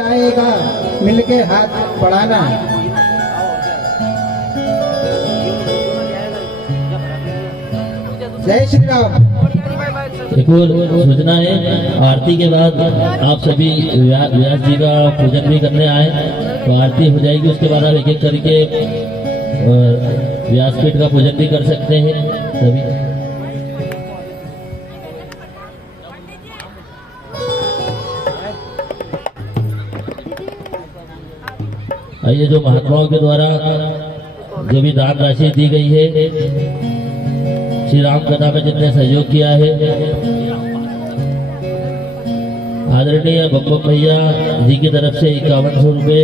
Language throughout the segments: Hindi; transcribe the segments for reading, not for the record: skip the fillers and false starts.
आएगा मिलके हाथ बढ़ाना। जय श्री राम। एक और सूचना है, आरती के बाद आप सभी व्यास जी का पूजन भी करने आए, तो आरती हो जाएगी, उसके बाद आप एक एक करके व्यासपीठ का पूजन भी कर सकते हैं सभी। ये जो महात्माओं के द्वारा जो भी दान राशि दी गई है, श्री राम कथा में जितने सहयोग किया है, आदरणीय बब्बू भैया जी की तरफ से 5100 रुपये,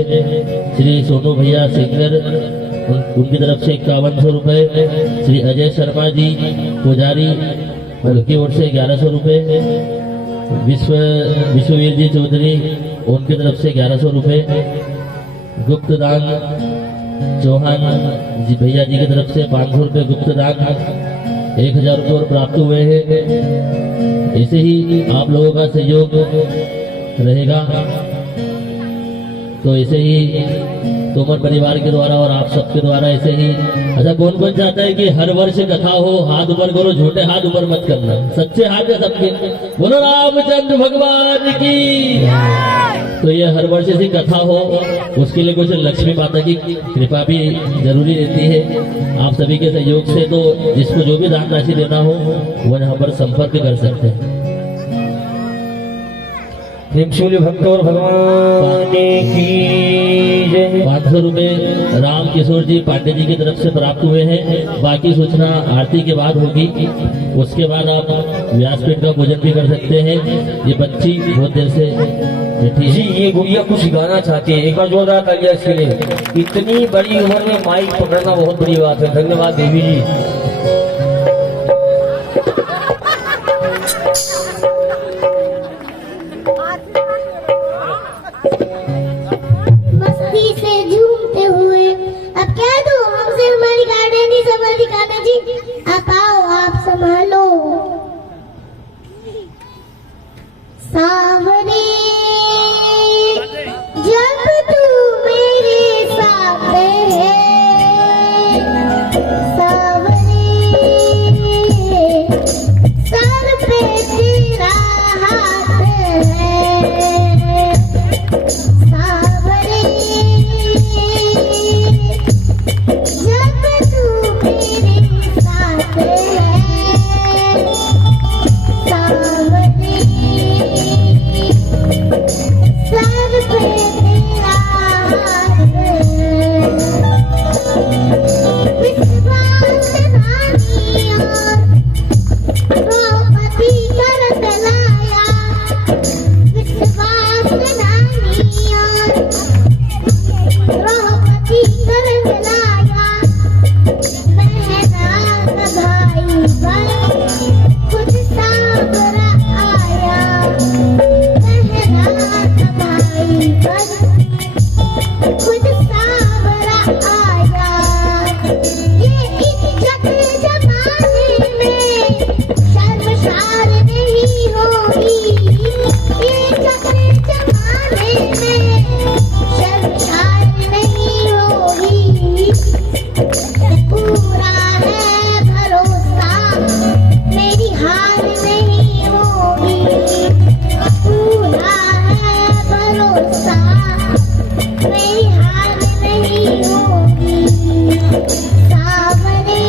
श्री सोनू भैया सिंगर उनकी तरफ से 5100 रुपये, श्री अजय शर्मा जी पुजारी उनकी ओर से 1100 रुपये, विश्ववीर जी चौधरी उनकी तरफ से 1100 रुपये, गुप्त दान चौहान जी भैया जी की तरफ से 500 रुपये गुप्त दान, 1000 रुपये और प्राप्त हुए हैं। ऐसे ही आप लोगों का सहयोग रहेगा, तो ऐसे ही तोमर परिवार के द्वारा और आप सबके द्वारा ऐसे ही। अच्छा, कौन कौन चाहता है कि हर वर्ष कथा हो? हाथ ऊपर करो, झूठे हाथ ऊपर मत करना, सच्चे हाथ है सबके। बोलो रामचंद्र भगवान की। तो ये हर वर्ष ऐसी कथा हो, उसके लिए कुछ लक्ष्मी माता की कृपा भी जरूरी रहती है आप सभी के सहयोग से। तो जिसको जो भी दान राशि देना हो वो यहाँ पर संपर्क कर सकते हैं। भक्त और भगवान की जय। 500 रुपए राम किशोर जी पांडे जी की तरफ से प्राप्त हुए हैं। बाकी सूचना आरती के बाद होगी, उसके बाद आप व्यासपीठ का पूजन भी कर सकते हैं। ये बच्ची बहुत देर से बैठी जी, है। ये गुड़िया कुछ गाना चाहती है, एक बार जोरदार तालियां इसके लिए। इतनी बड़ी उम्र में माइक पकड़ना बहुत बड़ी बात है। धन्यवाद देवी जी। मस्ती से झूमते हुए अब कह दो हमसे हमारी गाड़ी नहीं संभाली कान्हा जी, आप आओ, आप संभालो। सावरे जब तू मेरे साथ है, सावरे सर पे तेरा हाथ है, सावरे जब तू मेरे साथ है, सावरे सर पे तेरा हाथ है। विश्वास नानी और द्रौपदी कर दलाया, विश्वास नानी और द्रौपदी कर दलाया, मेहनात भाई पर खुद सावरा आया, मेहनात भाई पर खुद सावरा आया। ये इज्जत जमाने में शर्मसार नहीं होगी, ये इज्जत जमाने में शर्मसार नहीं होगी। पूरा है भरोसा मेरी हार नहीं होगी, पूरा है भरोसा मेरी हार नहीं होगी। सावरे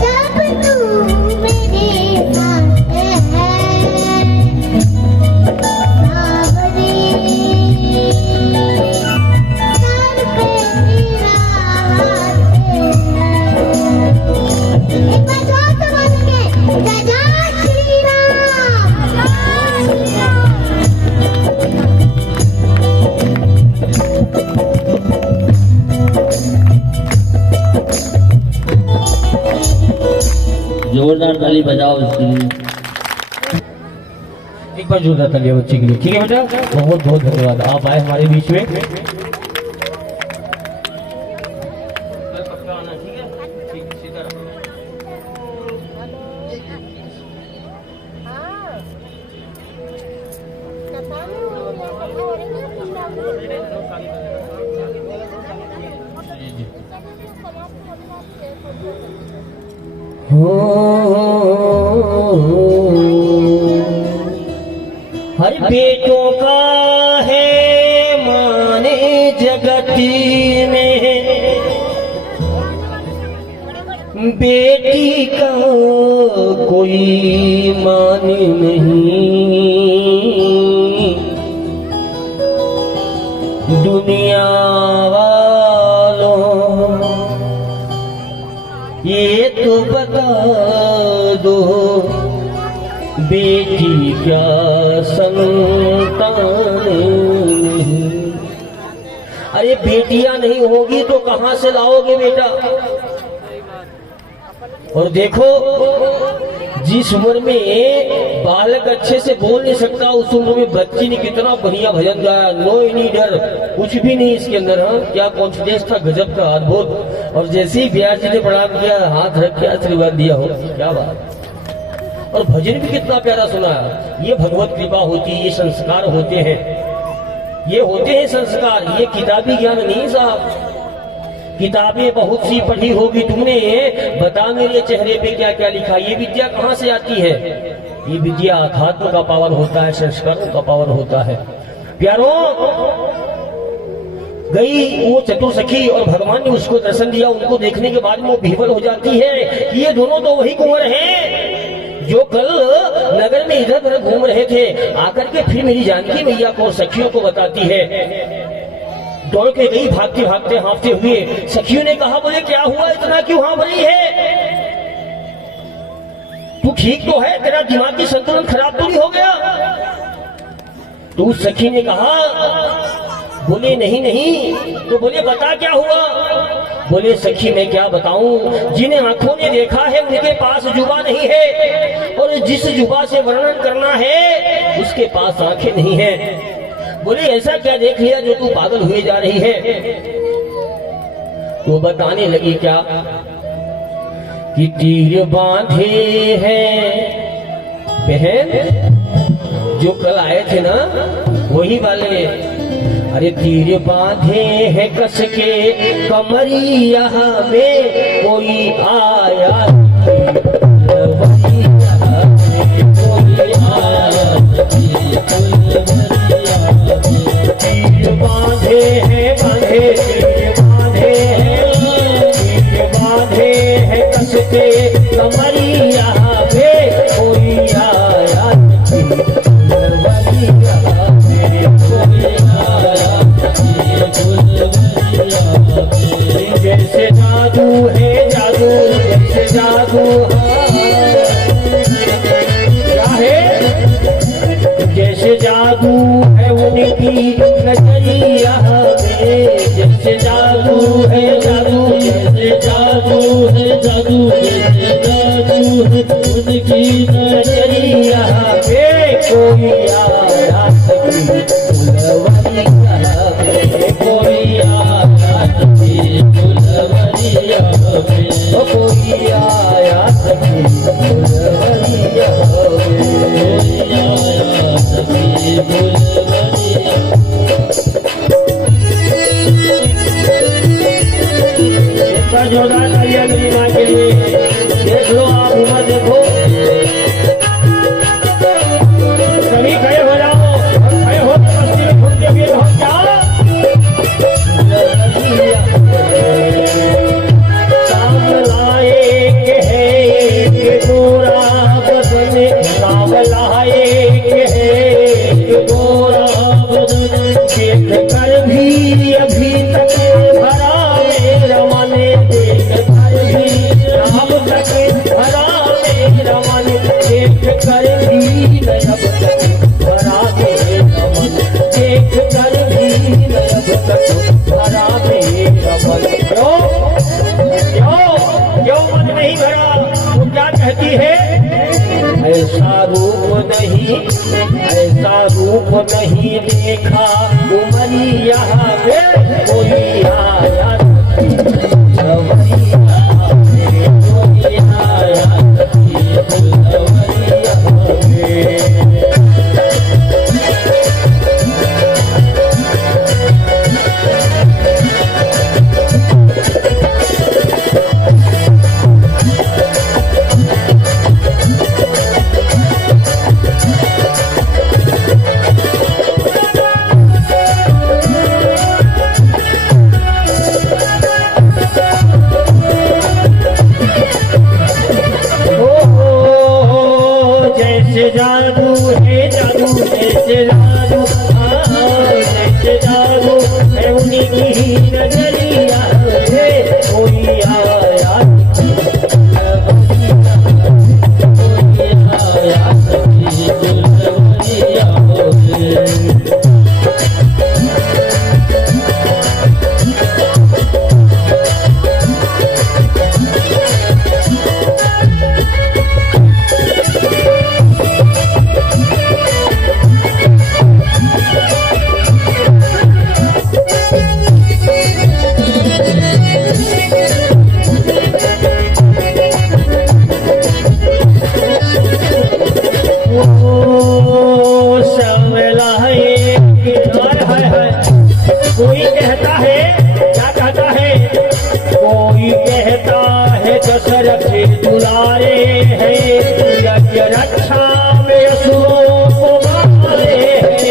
जब तू मेरे साथ है, सावरे सर पे तेरा हाथ है। एक बार जोर से बोलेंगे, जय जय श्री राम, जय श्री राम। जोरदार ताली बजाओ इसके लिए। एक बार जोरदार तालियां बच्चे के लिए। ठीक है बेटा, बहुत बहुत धन्यवाद, आप आए हमारे बीच में। हर बेटों का है माने जगती में, बेटी का कोई मान नहीं। दुनिया वालों ये तो बता दो, बेटी क्या संतान नहीं। अरे बेटियां नहीं होगी तो कहां से लाओगे बेटा? और देखो जिस उम्र में बालक अच्छे से बोल नहीं सकता, उस उम्र में बच्ची ने कितना बढ़िया भजन गाया। नो एनी डर, कुछ भी नहीं इसके अंदर। हाँ, क्या कॉन्फिडेंस था, गजब का, अद्भुत। और जैसे ही ब्याह जी ने प्रणाम किया, हाथ रख के आशीर्वाद दिया हो, क्या बात। और भजन भी कितना प्यारा सुनाया। ये भगवत कृपा होती है, ये संस्कार होते हैं, ये होते हैं संस्कार। ये किताबी ज्ञान नहीं साहब। किताबें बहुत सी पढ़ी होगी तुमने, बता मेरे चेहरे पे क्या क्या लिखा। ये विद्या कहाँ से आती है? ये विद्या अध्यात्म का पावन होता है, संस्कारों का पावन होता है। प्यारों, गई वो चतुर्सखी और भगवान ने उसको दर्शन दिया। उनको देखने के बाद वो विह्वल हो जाती है कि ये दोनों तो वही कुंवर हैं जो कल नगर में इधर उधर घूम रहे थे। आकर के फिर मेरी जानकी मैया को, सखियों को बताती है। दौड़ के गई भागते भागते हाँफते हुए। सखियों ने कहा, बोले क्या हुआ, इतना क्यों हाँफ रही है? तू ठीक तो है? तेरा दिमागी संतुलन खराब तो नहीं हो गया? तो उस सखी ने कहा, बोले नहीं नहीं। तो बोले बता क्या हुआ? बोले सखी मैं क्या बताऊं, जिन्हें आंखों ने देखा है उनके पास जुबा नहीं है, और जिस जुबा से वर्णन करना है उसके पास आंखें नहीं है। बोले ऐसा क्या देख लिया जो तू पागल हुए जा रही है? तो बताने लगी क्या कि तीर बांधे हैं बहन, जो कल आए थे ना वही वाले। अरे तीर बांधे हैं कस के कमरिया में, कोई आया बांधे हैं, बांधे बांधे हैं, बांधे हैं कस के कमरिया में, कोई आया जैसे जादू है जादू, जैसे जादू क्या है, जैसे जादू है उनकी नजरिया में, जैसे जादू है जादू, जैसे जादू है जादू, जैसे जादू है उनकी नजरिया में, कोई आया सखी फुलवरिया में, कोई आया सखी फुलवरिया में, कोई आया सखी फुलवरिया में, आया सखी फुलवरिया। जोरदार तालियां मेरी मां के लिए। देख लो आप, उम्र देखो। सभी खड़े हो जाओ, खड़े हो तो मस्ती में घूमते हुए बहुत जाओ। सामलाए के है एक गोरा बदन, सामलाए के है एक गोरा बदन, देख कर भी अभी तक भरा मेरा मन, देख कर भी अब तक भरा मेरा मन, देख कर भी अब तक भरा मेरा मन, देख कर भी अब तक भरा मेरा मन। क्यों मन नहीं भरा? वो क्या कहती है? ऐसा रूप नहीं, ऐसा रूप नहीं देखा उमरिया में, कोई आया फुलवरिया में, कोई आया फुलवरिया में। मेला है हाय हाय। कोई कहता है, क्या कहता है, कोई कहता है दशरथ दुलारे हैं, यज्ञ रक्षा में असुरों को मारे हैं।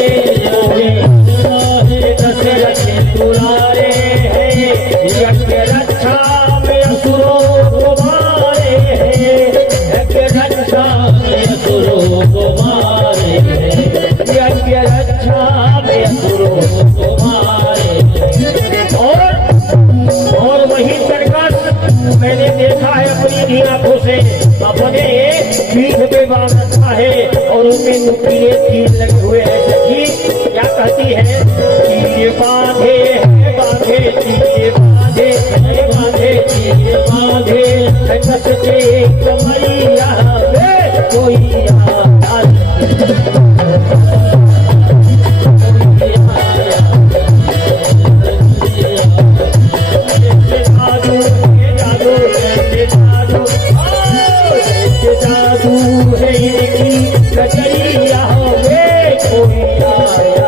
कोई कहता है दशरथ दुलारे हैं, यज्ञ रक्षा में असुरों को मारे हैं। यज्ञ रक्षा में असुरों को मारे हैं, यज्ञ रक्षा में असुरों को मारे हैं। और वही सर्कस मैंने देखा है अपनी दी आंखों से, अपने पीठ पे बांध रखा है और उनमें नुकीले तीर लगे हुए हैं। सखी क्या कहती है, तीर बांधे बांधे तीर बांधे बांधे तीर बांधे कसके कमरिया में कोई जादू है इनकी कचरिया में कोई आया।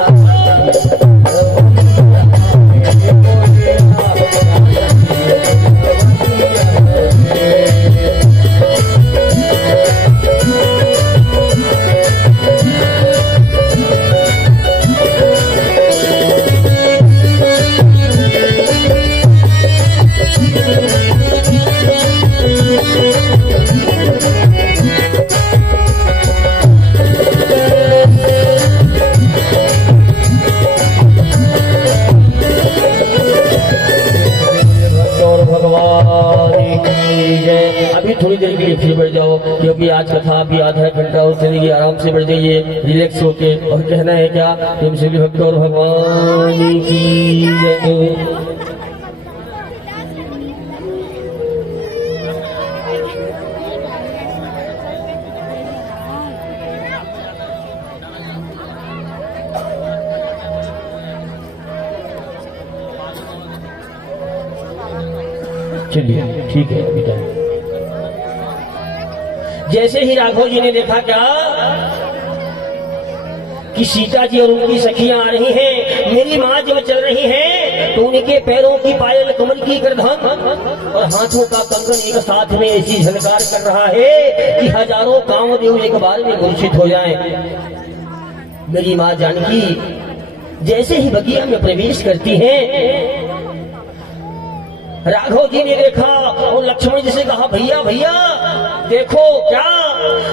अभी थोड़ी देर के लिए फिर बैठ जाओ, क्योंकि आज कथा अभी आधा एक घंटा और चलेगी। आराम से बैठ जाइए रिलैक्स होके। और कहना है क्या, तुम सभी भक्त और भगवान की जय। चलिए ठीक है बेटा। जैसे ही राघव जी ने देखा क्या कि सीता जी और उनकी सखियां आ रही हैं, मेरी माँ जब चल रही हैं तो उनके पैरों की पायल, कमर की करधन और हाथों का कंगन एक साथ में ऐसी झलकार कर रहा है कि हजारों कामदेव एक बार में मूर्छित हो जाएं। मेरी माँ जानकी जैसे ही बगिया में प्रवेश करती हैं, राघव जी ने देखा और लक्ष्मण जी से कहा, भैया भैया देखो क्या,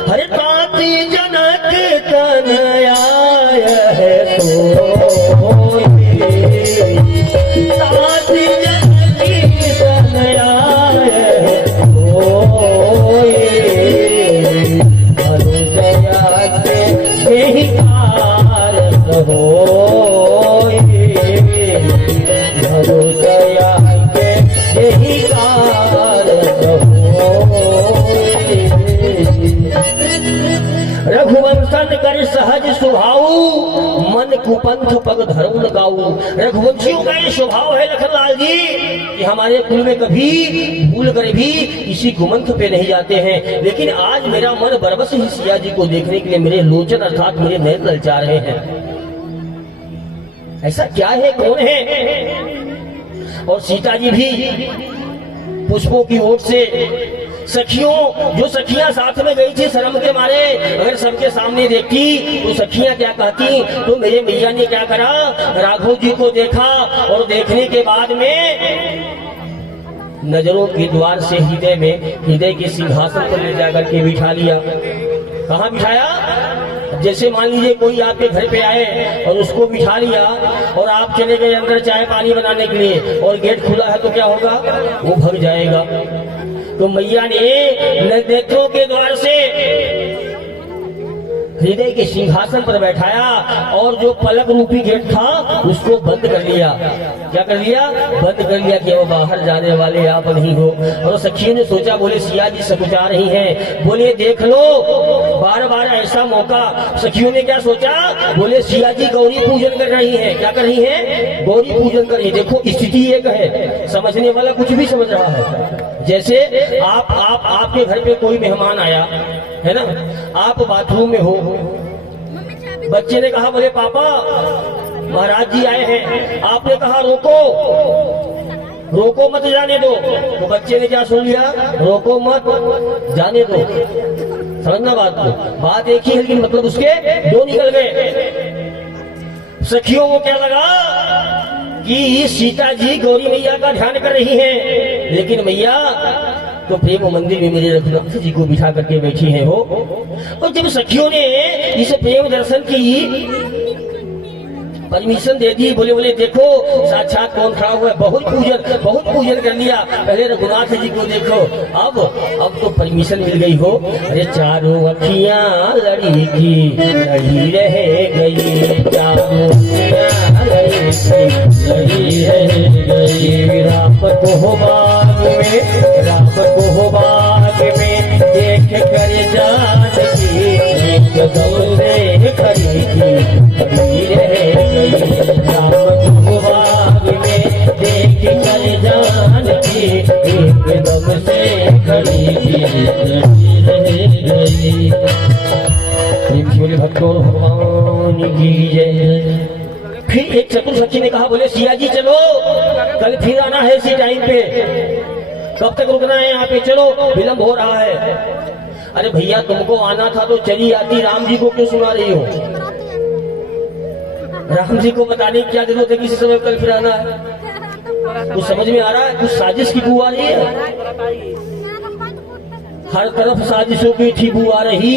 हरे ताती जनक तनया है सोई, ताती जनक तनया है सोई, अनुजया के यही कारण होई, अनुजया यही कारण होई। रघुवंशन कर सहज स्वभाव, मन कुपंथ पग धर्म गाऊ। रघुवंशियों का ये स्वभाव है लखनलाल जी कि हमारे कुल में कभी भूल कर भी किसी कुमंथ पे नहीं जाते हैं। लेकिन आज मेरा मन बरबस ही सिया जी को देखने के लिए मेरे लोचन अर्थात मेरे नयन ललचा रहे हैं। ऐसा क्या है, कौन है? और सीता जी भी पुष्पों की ओट से सखियों, जो सखियां साथ में गई थी शर्म के मारे, अगर सबके सामने देखती तो सखियां क्या कहती, तो मेरे मैया ने क्या करा, राघव जी को देखा और देखने के बाद में नजरों के द्वार से हृदय के सिंहासन पर ले जाकर के बिठा लिया। कहाँ बिठाया? जैसे मान लीजिए कोई आपके घर पे आए और उसको बिठा लिया और आप चले गए अंदर चाय पानी बनाने के लिए और गेट खुला है तो क्या होगा, वो भग जाएगा। तो मैया ने नेत्रों के द्वार से हृदय के सिंहासन पर बैठाया और जो पलक रूपी गेट था उसको बंद कर लिया। क्या कर लिया? बंद कर लिया कि वो बाहर जाने वाले आप नहीं हो। और सखी ने सोचा, बोले सिया जी सकुचा रही हैं, बोले देख लो बार बार ऐसा मौका। सखियों ने क्या सोचा, बोले सिया जी गौरी पूजन कर रही हैं। क्या कर रही हैं? गौरी पूजन कर रही। देखो स्थिति एक है, समझने वाला कुछ भी समझ रहा है। जैसे आपके घर पे कोई मेहमान आया है ना, आप बाथरूम में हो बच्चे ने कहा बोले पापा महाराज जी आए हैं, आपने कहा रोको रोको मत जाने दो। तो बच्चे ने क्या सुन लिया, रोको मत जाने दो। समझना बात को, बात एक ही है लेकिन मतलब उसके दो निकल गए। सखियों को क्या लगा कि सीता जी गौरी मैया का ध्यान कर रही हैं, लेकिन मैया तो प्रेम मंदिर में मेरे रघुनाथ जी को बिठा करके बैठी हैं हो। और जब सखियों ने इस प्रेम दर्शन की परमिशन दे दी, बोले बोले देखो साक्षात कौन खड़ा हुआ है, बहुत पूजन कर लिया, पहले रघुनाथ जी को देखो। अब तो परमिशन मिल गई हो। अरे चारों अखियां लड़ी की लड़ी रह गई, चारों लड़ी रह गई। रात को बाग में देख कर जानकी एकदम से खड़ी खड़ी रह गई। राम को बाग में देख कर जानकी एकदम से खड़ी रह गई। बोले भक्तों भगवान की जय। फिर एक चतुर सखी ने कहा बोले सिया जी चलो, कल फिर आना है इसी टाइम पे, कब तक रुकना है यहाँ पे, चलो विलंब हो रहा है। अरे भैया तुमको आना था तो चली आती, राम जी को क्यों सुना रही हो? राम जी को बताने की क्या जरूरत है किसी समय कल फिर आना है? कुछ समझ में आ रहा है? कुछ साजिश की बू आ रही है, हर तरफ साजिशों की थी बू आ रही,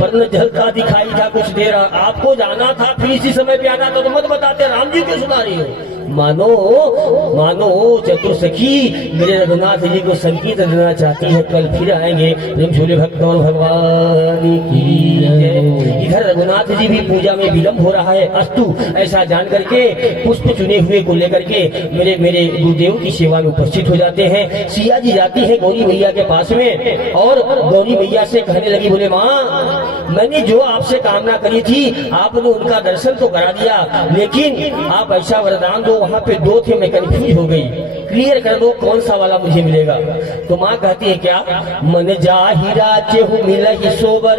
पर न झलका दिखाई था कुछ देर। आपको जाना था फिर इसी समय पे आना था तो मत बताते, राम जी क्यों सुना रही हो? मानो चतुर सखी मेरे रघुनाथ जी को संकेत देना चाहती है, कल फिर आएंगे। प्रेम झूले भक्तों भगवान की जय। इधर रघुनाथ जी भी पूजा में विलंब हो रहा है। अस्तु ऐसा जान करके पुष्प चुने हुए को लेकर के मेरे गुरुदेव की सेवा में उपस्थित हो जाते हैं। सिया जी जाती है गौरी मैया के पास में और गौरी मैया से कहने लगी बोले माँ मैंने जो आपसे कामना करी थी आपने उनका दर्शन तो करा दिया, लेकिन आप ऐसा वरदान दो, वहाँ पे दो थे मैं कंफ्यूज हो गई, क्लियर कर दो कौन सा वाला मुझे मिलेगा। तो माँ कहती है क्या, मन जाहिरा चेहु मिला ही सोबर,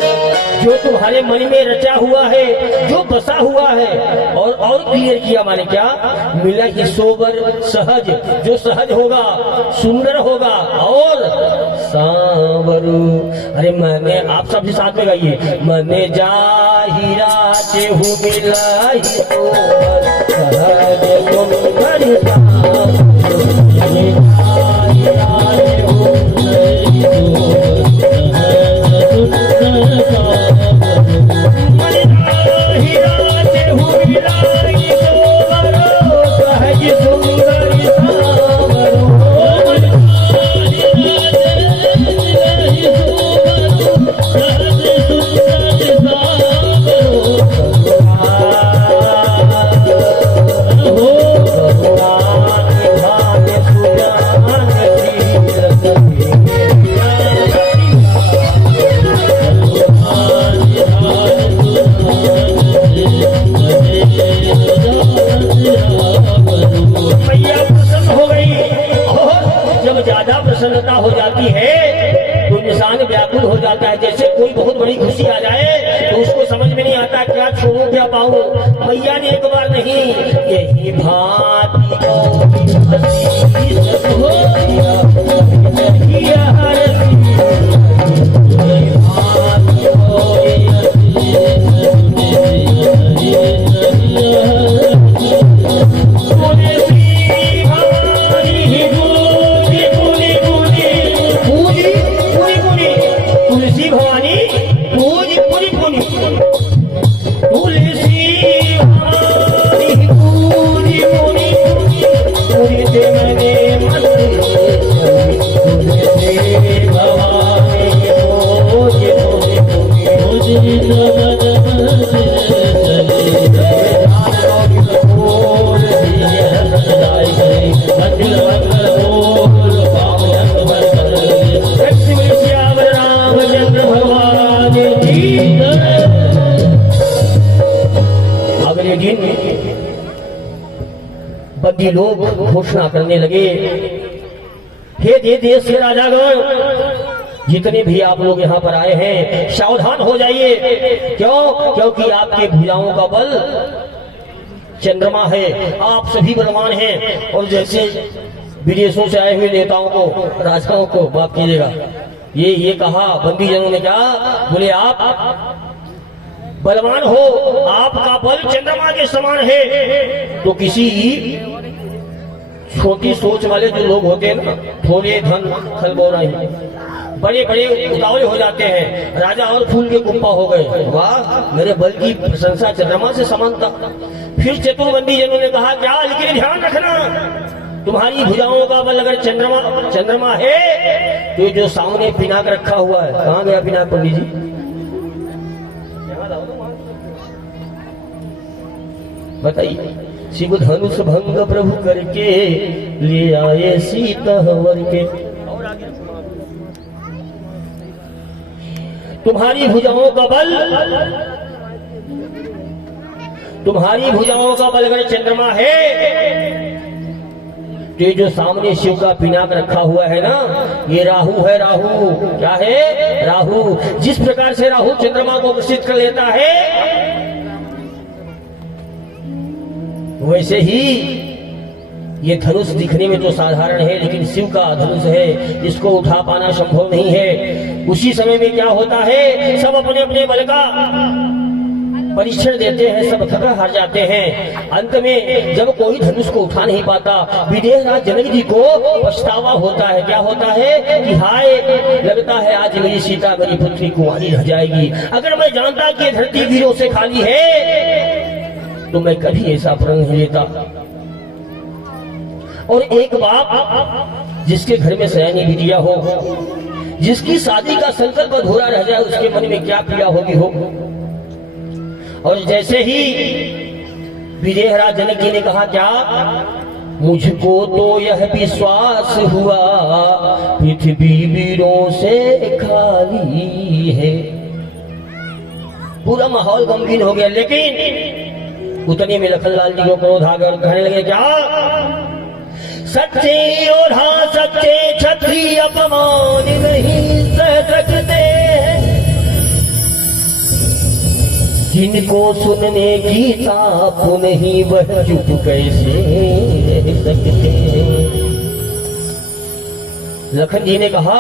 जो तुम्हारे मन में रचा हुआ है, जो बसा हुआ है। और क्लियर किया माने क्या, मिला ही सोबर सहज, जो सहज होगा सुंदर होगा और सांवरू। अरे मैंने आप सब साथ में गाइए, मने जाहिरा चेहु मिला ही सोबर सहज सुंदर प्रसन्नता हो जाती है तो इंसान व्याकुल हो जाता है। जैसे कोई बहुत बड़ी खुशी आ जाए तो उसको समझ में नहीं आता क्या छोड़ू क्या पाऊं। मैया ने एक बार नहीं यही भांति बंदी लोग घोषणा करने लगे, हे देश के राजागण जितने भी आप लोग यहाँ पर आए हैं सावधान हो जाइए। क्यों? क्योंकि आपके भुजाओं का बल चंद्रमा है, आप सभी बलवान हैं। और जैसे विदेशों से आए हुए नेताओं को, राजाओं को माफ कीजिएगा, ये कहा बंदी जनों ने, क्या बोले, आप बलवान हो, आपका बल चंद्रमा के समान है। तो किसी छोटी सोच वाले जो लोग होते हैं ना, थोड़े धन खलबोरा ही, बड़े बड़े उतावले हो जाते हैं, राजा और फूल के कुप्पा हो गए। वाह, मेरे बल की प्रशंसा चंद्रमा से समान था। फिर चतुर्बंदी जनों ने कहा, क्या, लेकिन ध्यान रखना, तुम्हारी भुजाओं का बल अगर चंद्रमा है तो जो सामने पिनाक रखा हुआ है, कहाँ गया पिनाक पंडित जी? बताइए। शिव धनुष भंग प्रभु करके ले आए सीता वर के। तुम्हारी भुजाओं का बल अगर चंद्रमा है तो ये जो सामने शिव का पिनाक रखा हुआ है ना, ये राहु है। राहु क्या है? राहु। जिस प्रकार से राहु चंद्रमा को आकर्षित कर लेता है, वैसे ही ये धनुष दिखने में तो साधारण है, लेकिन शिव का धनुष है, इसको उठा पाना संभव नहीं है। उसी समय में क्या होता है, सब अपने अपने बल का परीक्षण देते हैं, सब थका हार जाते हैं। अंत में जब कोई धनुष को उठा नहीं पाता, विदेहराज जनक जी को पछतावा होता है। क्या होता है कि हाय, लगता है आज मेरी सीता, मेरी पुत्री कुंवारी रह जाएगी। अगर मैं जानता कि धरती वीरों से खाली है तो मैं कभी ऐसा प्रण नहीं लेता। और एक बाप जिसके घर में सयानी बिटिया हो, जिसकी शादी का संकल्प अधूरा रह जाए, उसके मन में क्या पीड़ा होगी हो। और जैसे ही विदेहराज जनक जी ने कहा, क्या, मुझको तो यह विश्वास हुआ पृथ्वी वीरों से खाली है। पूरा माहौल गमगीन हो गया। लेकिन उतने में लखनलाल जी को क्रोध आ गया और कहने लगे, क्या, सच्चे योद्धा सच्चे क्षत्रिय अपमान नहीं सह सकते, जिनको सुनने की ताप नहीं वह चुप कैसे रह सकते। लखन जी ने कहा,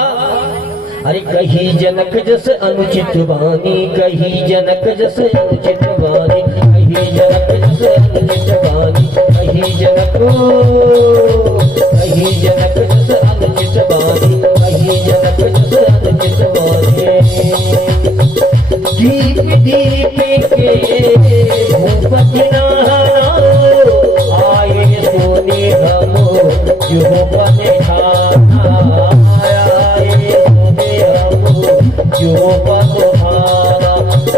अरे कही जनक जस अनुचित वाणी, कही जनक जस अनुचित वाणी, कही जनक जस अनुचित वाणी, कही जनक जस अनुचित वाणी, कही जनक जस अनुचित वाणी। दीप दीप के भूपति आए सोने हम जो बने खाना, जो पदभारा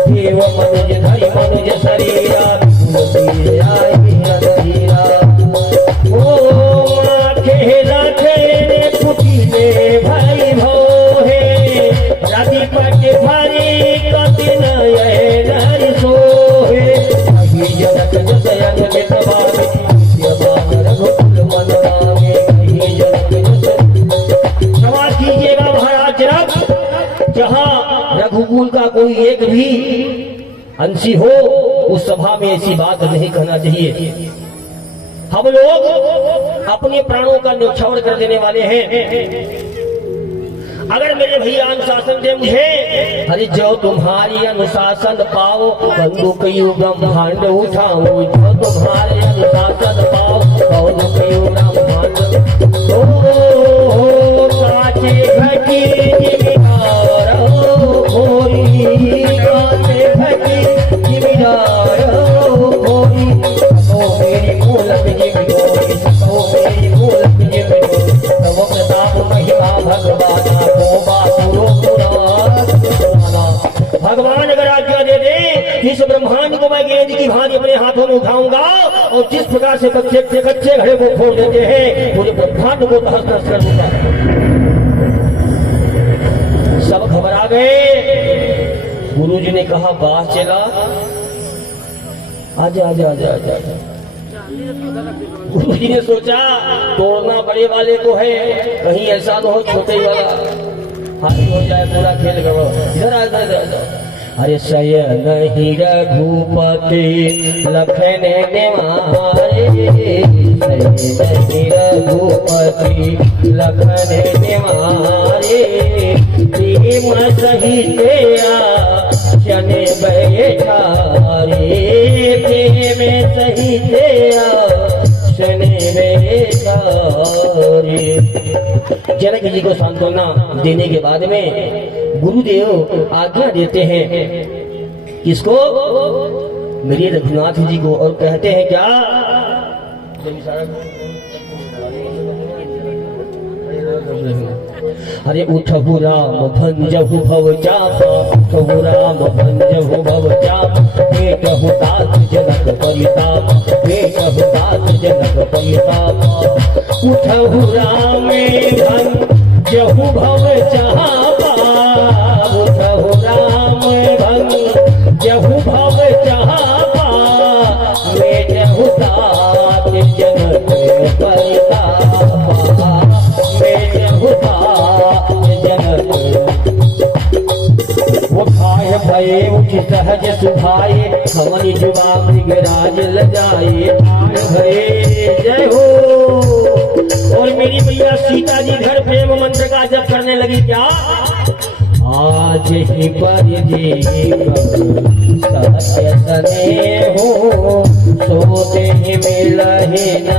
देव मनुज धरि मनुज शरीरा, ओ आखे रखे पुटिले भाई भोहे, राधी पटे भारी कति नये नारी सोहे, अभी जनक जसयन चितवावे, यबार गोकुल मन रामे, कहीं जनक जस। सवाल कीजिएगा महाराज जनक, जहाँ रघुकुल का कोई एक भी अंशी हो, उस सभा में ऐसी बात नहीं कहना चाहिए। हम लोग अपने प्राणों का न्यौछावर कर देने वाले हैं। अगर मेरे भैया अनुशासन दे मुझे, अरे जो तुम्हारी अनुशासन पाओ बंदूक यू ब्रह्मांड उठाओ, जो तुम्हारे अनुशासन पाओ बंदूक यू ब्रह्मांड। ओ काचे घटी भगवान अगर आज्ञा दे दे, इस ब्रह्मांड को मैं गेंद की भांति अपने हाथों में उठाऊंगा और जिस प्रकार से कच्चे घड़े को फोड़ देते हैं, पूरे ब्रह्मांड को तहस नहस कर दूंगा। सब घबरा गए। गुरुजी ने कहा, वाह चला, आजा आजा आजा आजा। गुरुजी ने सोचा, तोड़ना बड़े वाले को है, कहीं ऐसा न हो छोटे वाला। हाथी हो जाए पूरा खेल करो। इधर आ इधर। अरे शयन ही रघुपति लखन निवारे, शयन ही रघुपति लखन निवारे, प्रेम सहित आसन बैठारे, प्रेम सहित आसन बैठारे। जनक जी को सांत्वना देने के बाद में गुरुदेव आज्ञा देते हैं किसको? मेरे रघुनाथ जी को, और कहते हैं क्या? अरे उठहु राम भंजहु भव चापा, उठहु राम भंजहु भव चापा, भेटहु तात जनक परिताप, भेटहु तात जनक परिताप। उठहु राम भंजहु भव चापा, उठहु राम भंजहु भव चापा, भेटहु तात जनक परिताप, भेटहु उठाए भये उठ सहज सुभाए, हवन जुबा मृगराज लजाए, भये जय हो। और मेरी मैया सीता जी घर प्रेम मंत्र का जप करने लगी क्या? आज ही पर सत्य सने हो, सोते ही मिलहे न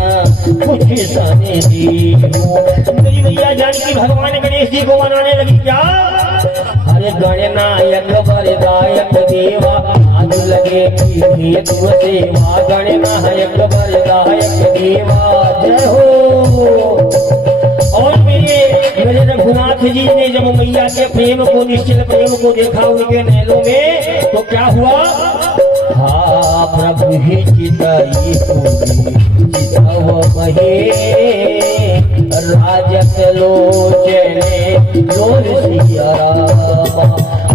कुछ सने दी हो। मेरी मैया जानकी भगवान गणेश जी को मनाने लगी क्या? अरे गणनायक वरदायक देवा, आज लगे की तुम सेवा, गणनायक वरदायक देवा जय हो। और मेरे रघुनाथ जी ने जब मैया के प्रेम को, निश्चल प्रेम को देखा उनके नैनों में, तो क्या हुआ? हाँ प्रभु ही चिताई चिताव महे, राजत लोचने लोल सिया रामा।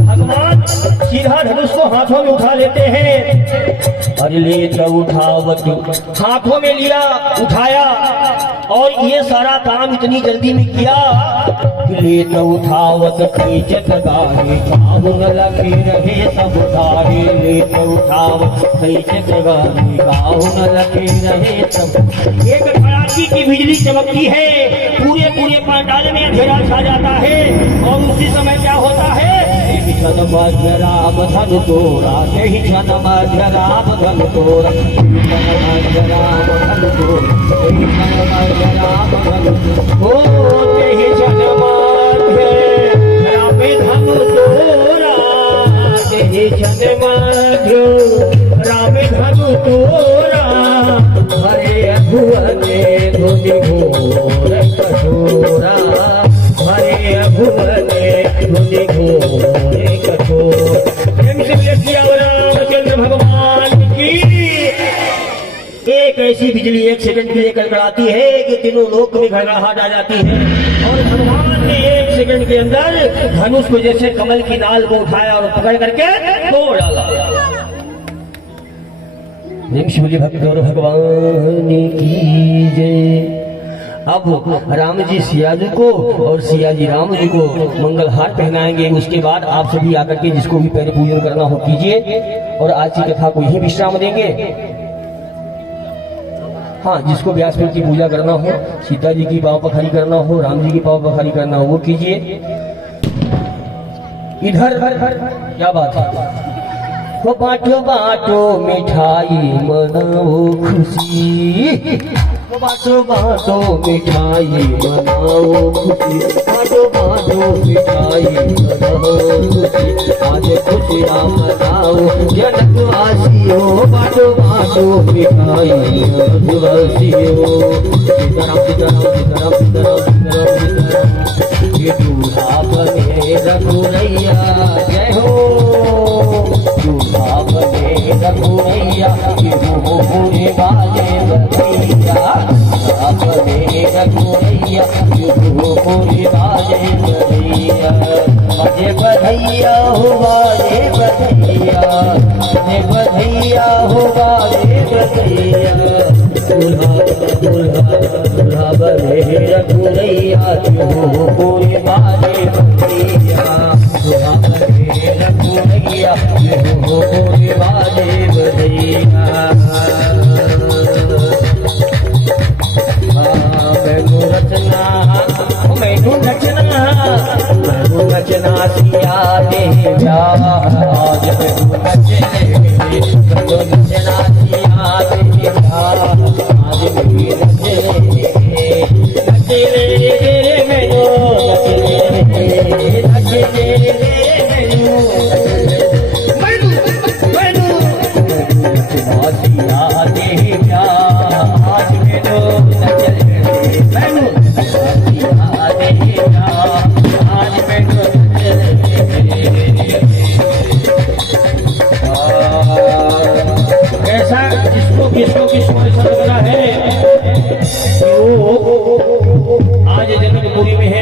भगवान सीधा धनुष को हाथों में उठा लेते हैं। अरे ले तो उठावत, हाथों में लिया, उठाया, और ये सारा काम इतनी जल्दी में किया। ले तो उठावत खींचत गाहे, काहू न लगे रहे सब गाहे, ले तो उठावत खींचत गाहे, काहू न लगे रहे सब। एक कड़ाकी की बिजली चमकती है, पूरे पूरे पांडाल में अंधेरा छा जाता है, और उसी समय क्या होता है? क्षण मध्य राम धन तोरा, ही क्षण मध्य राम धन तोरा, मध्य राम धन तोरा, क्षण मध्य राम धन तोरा, ही क्षण मध्य राम धन तोरा, ही क्षण मध्य राम धन तोरा, हरे भुवने धुनि घोर कठोरा, हरे भुवने धुनि घोर कठोर। रामचंद्र भगवान की एक ऐसी बिजली एक सेकंड के लिए कड़कड़ाती है कि तीनों लोक में घड़घड़ाहट आ जाती है। और भगवान ने एक सेकंड के अंदर धनुष को जैसे कमल की डाल को उठाया और पकड़ करके तोड़ डाला। शिवजी भक्त और भगवान की जय। अब राम जी सिया जी को और सिया जी राम जी को मंगल हार पहनाएंगे। उसके बाद आप सभी आकर के जिसको भी पहले पूजन करना हो कीजिए, और आज की कथा को यही विश्राम देंगे। हाँ, जिसको व्यासपीठ की पूजा करना हो, सीता जी की पाँव पखारी करना हो, राम जी की पाँव पखारी करना हो, वो कीजिए। इधर क्या बात है? वो बाटो बाटो मिठाई मनाओ खुशी, बाटो बाटो मिठाई मनाओ खुशी, बाटो बाटो मिठाई मनाओ खुशी, आज खुशियाँ मनाओ जनकवासियों, बाटो बाटो मिठाई मधुवासियों। सीताराम सीताराम सीताराम सीताराम सीताराम सीताराम, ये दूल्हा बने रघुरैया जय हो, दूल्हा बने रघुरैया, ये हो पूरे बाजे बधैया, बने रघुरैया, ये हो पूरे बाजे बधैया, बाजे बधैया हो बाजे बधैया, बाजे बधैया हो बाजे बधैया, दूल्हा दूल्हा दूल्हा बने रघुरैया, ये हो पूरे बाजे बधैया। पूरे बाजे बजैया मैनू रचना मैनू नचना सिया दे प्यार आज मैनू नचना सिया दे प्यार आज मैनू नचे मैनू नचे किसको ऐसा लग रहा है कि वो आज जनकपुरी में है